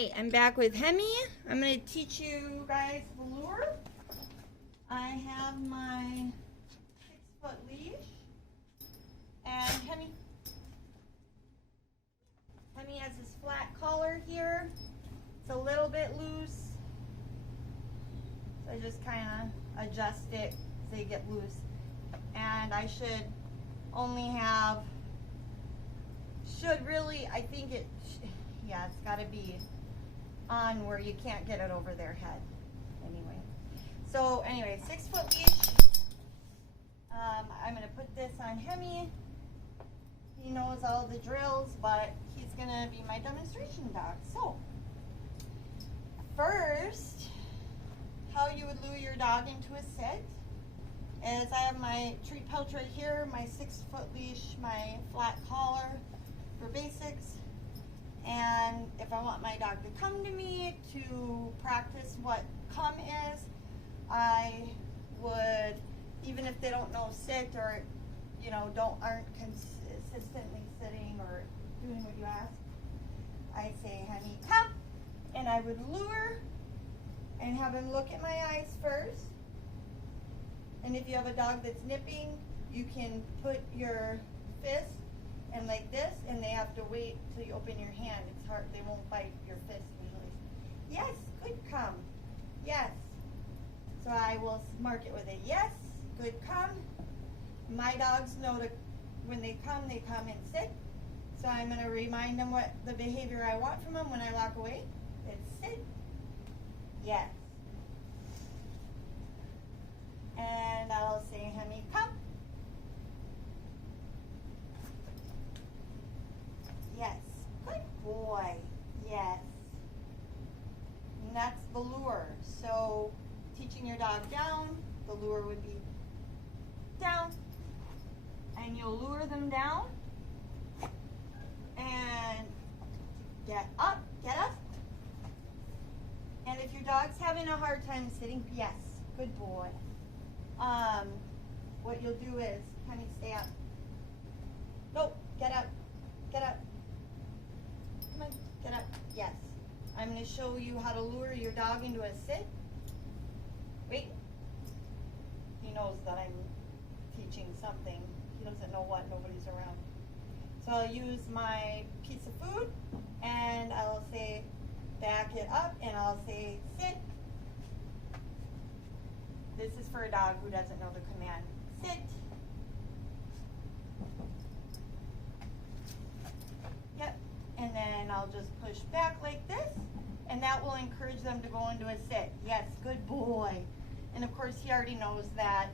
Alright, I'm back with Hemi. I'm going to teach you guys the lure. I have my 6-foot leash. And Hemi has this flat collar here. It's a little bit loose. So I just kind of adjust it so you get loose. And I should only have, I think it's got to be on where you can't get it over their head. Anyway, 6-foot leash. I'm going to put this on Hemi. He knows all the drills, but he's going to be my demonstration dog. So, first, how you would lure your dog into a sit is I have my treat pouch right here, my 6-foot leash, my flat collar for basics. And if I want my dog to come to me to practice what come is, I would, even if they don't know sit or aren't consistently sitting or doing what you ask, I say, Hemi, come, and I would lure and have him look at my eyes first. And if you have a dog that's nipping, you can put your fist and like this, and they have to wait till you open your hand. It's hard, they won't bite your fist usually. Yes, good come. Yes. So I will mark it with a yes, good come. My dogs know to, when they come and sit. So I'm going to remind them what the behavior I want from them when I walk away. It's sit, yes. And I'll say, Hemi, come. Yes, good boy, yes. And that's the lure. So teaching your dog down, the lure would be down. And you'll lure them down. And get up. And if your dog's having a hard time sitting, yes, good boy. What you'll do is, Hemi, stay up. No, get up. Come on, get up. Yes. I'm going to show you how to lure your dog into a sit. Wait. He knows that I'm teaching something. He doesn't know what, nobody's around. So I'll use my piece of food and I'll say back it up and I'll say sit. This is for a dog who doesn't know the command. Sit. Yep. And then I'll just push back like this, and that will encourage them to go into a sit. Yes, good boy. And of course he already knows that,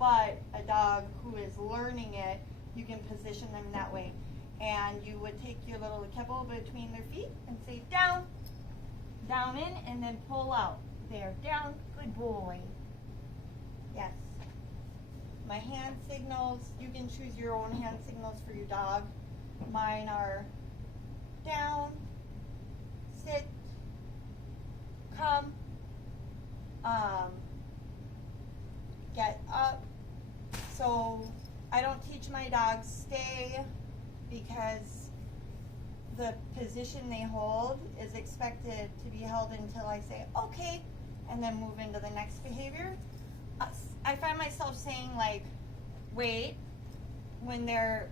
but a dog who is learning it, you can position them that way. And you would take your little kibble between their feet and say down, down in, and then pull out. There, down, good boy. Yes. My hand signals, you can choose your own hand signals for your dog. Mine are down, sit, come, get up. So I don't teach my dogs stay because the position they hold is expected to be held until I say okay and then move into the next behavior. I find myself saying like wait when they're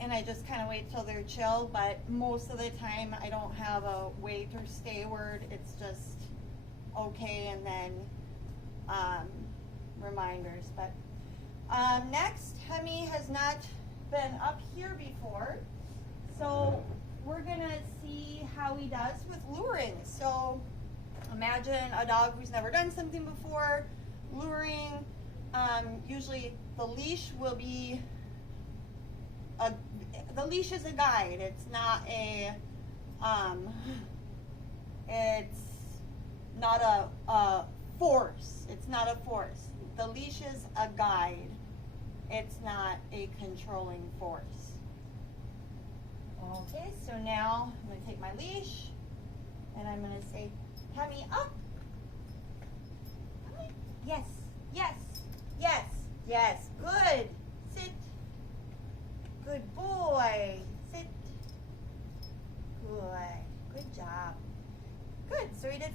and I just kind of wait till they're chill, but most of the time I don't have a wait or stay word. It's just okay and then reminders. But next, Hemi has not been up here before, so we're gonna see how he does with luring. So imagine a dog who's never done something before, luring. Usually the leash will be the leash is a guide. It's not a force. It's not a force. The leash is a guide. It's not a controlling force. Okay, so now I'm going to take my leash and I'm going to say, Hemi, up. Yes, yes, yes, yes. Good. Sit. Good boy. Sit.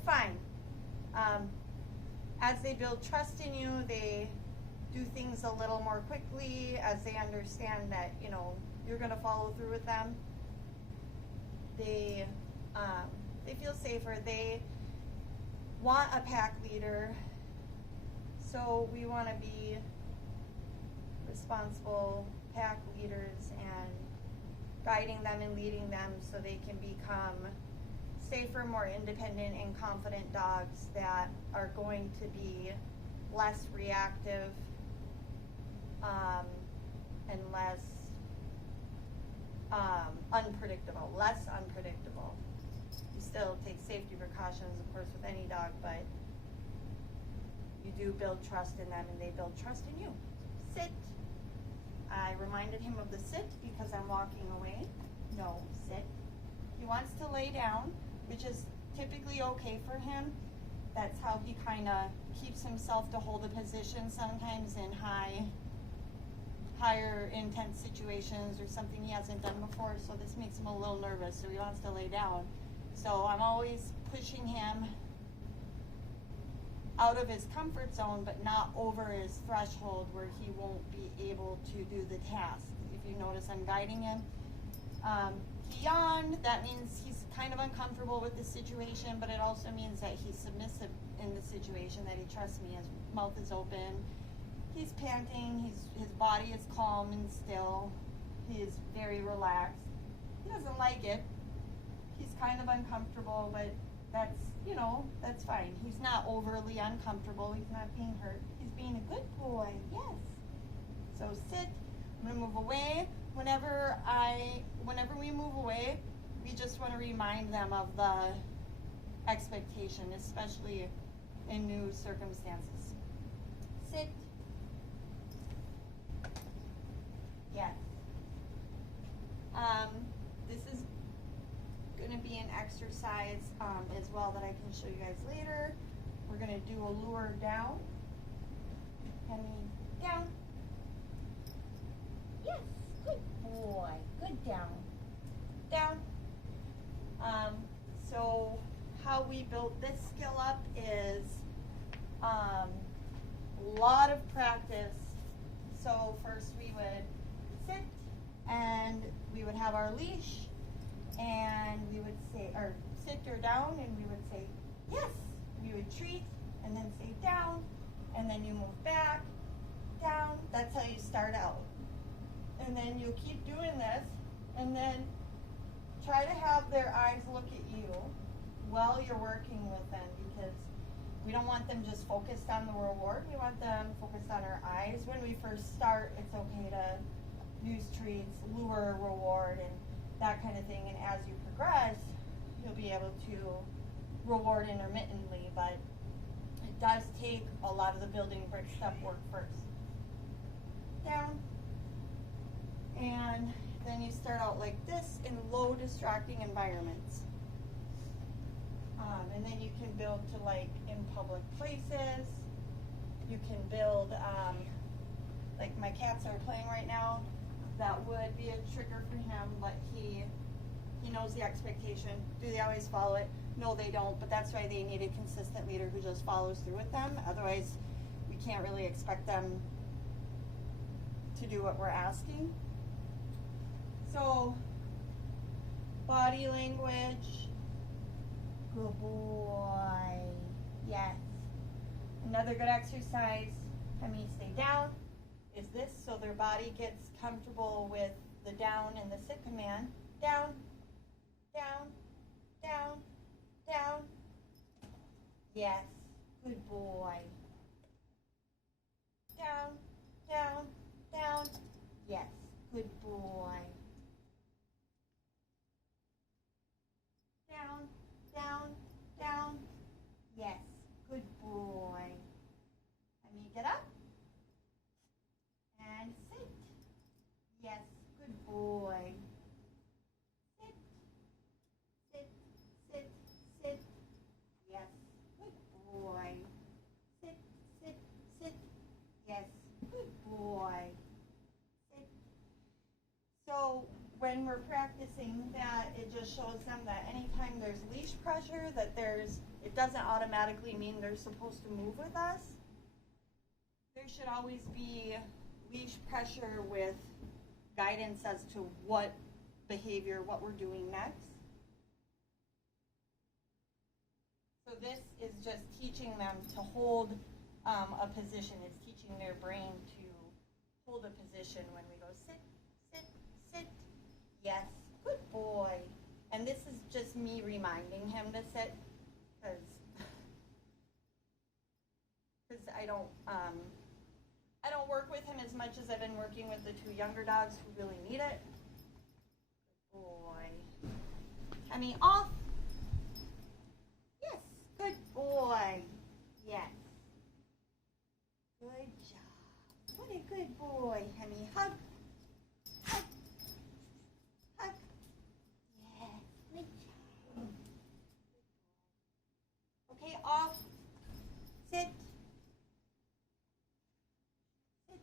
fine. As they build trust in you, they do things a little more quickly as they understand that, you know, you're going to follow through with them. They feel safer. They want a pack leader, so we want to be responsible pack leaders and guiding them and leading them so they can become safer, more independent and confident dogs that are going to be less reactive and less unpredictable, You still take safety precautions, of course, with any dog, but you do build trust in them and they build trust in you. Sit. I reminded him of the sit because I'm walking away. No, sit. He wants to lay down, which is typically okay for him. That's how he kind of keeps himself to hold a position sometimes in higher intense situations or something he hasn't done before, so this makes him a little nervous, so he wants to lay down. So I'm always pushing him out of his comfort zone, but not over his threshold where he won't be able to do the task. If you notice, I'm guiding him. He yawned. That means he's kind of uncomfortable with the situation, but it also means that he's submissive in the situation, that he trusts me. His mouth is open. He's panting. His body is calm and still. He is very relaxed. He doesn't like it. He's kind of uncomfortable, but that's, you know, that's fine. He's not overly uncomfortable. He's not being hurt. He's being a good boy. Yes. So sit. I'm gonna move away. Whenever we move away, we just want to remind them of the expectation, especially in new circumstances. Sit. Yes. This is going to be an exercise as well that I can show you guys later. We're going to do a lure down. Hemi down. Yes, good boy. Good down. Down. So how we built this skill up is a lot of practice. So first we would sit and we would have our leash and we would say, or sit or down, and we would say yes. We would treat and then say down, and then you move back, down. That's how you start out. And then you keep doing this, and then try to have their eyes look at you while you're working with them, because we don't want them just focused on the reward. We want them focused on our eyes. When we first start, it's okay to use treats, lure, reward, and that kind of thing. And as you progress, you'll be able to reward intermittently, but it does take a lot of the building brick step work first. Down. And then you start out like this in low distracting environments. And then you can build to like in public places. You can build, like my cats are playing right now. That would be a trigger for him, but he knows the expectation. Do they always follow it? No, they don't, but that's why they need a consistent leader who just follows through with them. Otherwise, we can't really expect them to do what we're asking. So, body language. Good boy. Yes. Another good exercise. Hemi, stay down. Is this so their body gets comfortable with the down and the sit command. Down, down, down, down. Yes. Good boy. Down, down, down. Yes. Good boy. Down, down, down. Yes. Good boy. Let me get up. And sit. Yes. Good boy. Sit. Sit. Sit. Sit. Yes. Good boy. Sit. Sit. Sit. Yes. Good boy. Sit. So when we're practicing that, it just shows them that anytime there's leash pressure, that it doesn't automatically mean they're supposed to move with us. There should always be leash pressure with guidance as to what behavior, what we're doing next. So this is just teaching them to hold a position. It's teaching their brain to hold a position when we go sit, sit, sit. Yes, good boy. And this is just me reminding him to sit, because I don't work with him as much as I've been working with the two younger dogs who really need it. Good boy. Hemi, off. Yes, good boy. Yes. Good job. What a good boy, Hemi. Hug. Hug. Hug. Yes, good job. Okay, off. Sit. Sit.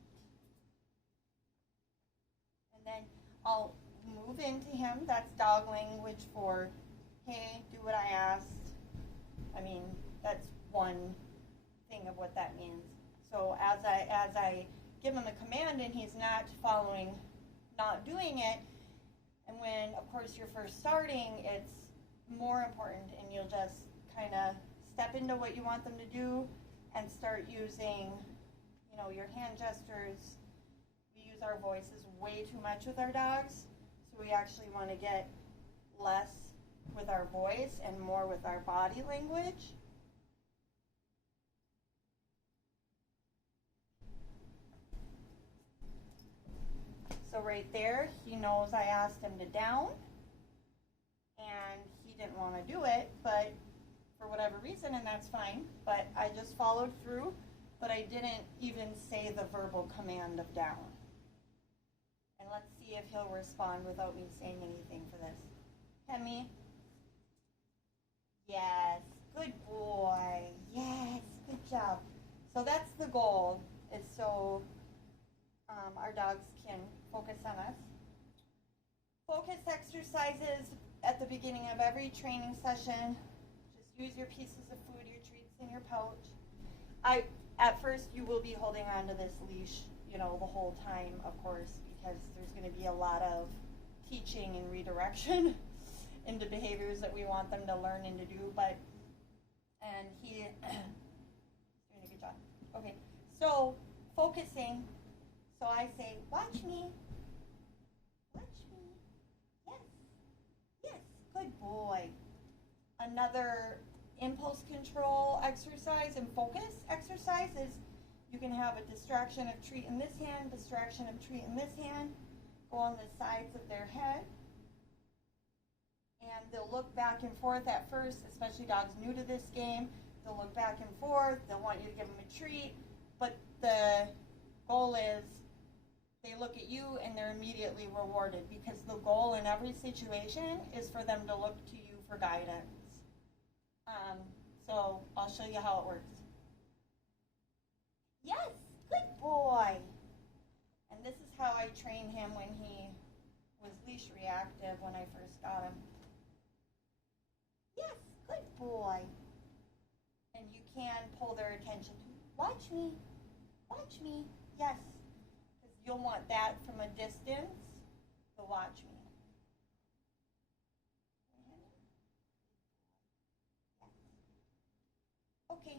And then I'll move into him. That's dog language for, hey, do what I asked. I mean, that's one thing of what that means. So as I give him a command and he's not following, not doing it, and when, of course, you're first starting, it's more important, and you'll just kind of step into what you want them to do and start using, you know, your hand gestures. We use our voices way too much with our dogs, so we actually want to get less with our voice and more with our body language. So right there, he knows I asked him to down, and he didn't want to do it, but for whatever reason, and that's fine, but I just followed through, but I didn't even say the verbal command of down. And let's see if he'll respond without me saying anything for this. Hemi. Yes, good boy. Yes, good job. So that's the goal, is so our dogs can focus on us. Focus exercises at the beginning of every training session. Just use your pieces of food, your treats in your pouch. At first, you will be holding on to this leash, you know, the whole time, of course, because there's going to be a lot of teaching and redirection into behaviors that we want them to learn and to do, and he doing a good job. Okay, so focusing, so I say, watch me, yes, yes, good boy. Another impulse control exercise and focus exercise is you can have a distraction of treat in this hand, distraction of treat in this hand, go on the sides of their head, and they'll look back and forth at first, especially dogs new to this game. They'll look back and forth, they'll want you to give them a treat, but the goal is they look at you and they're immediately rewarded, because the goal in every situation is for them to look to you for guidance. So I'll show you how it works. Yes, good boy. And this is how I trained him when he was leash reactive when I first got him. Yes, good boy. And you can pull their attention. Watch me, yes. Because you'll want that from a distance, to watch me. Okay,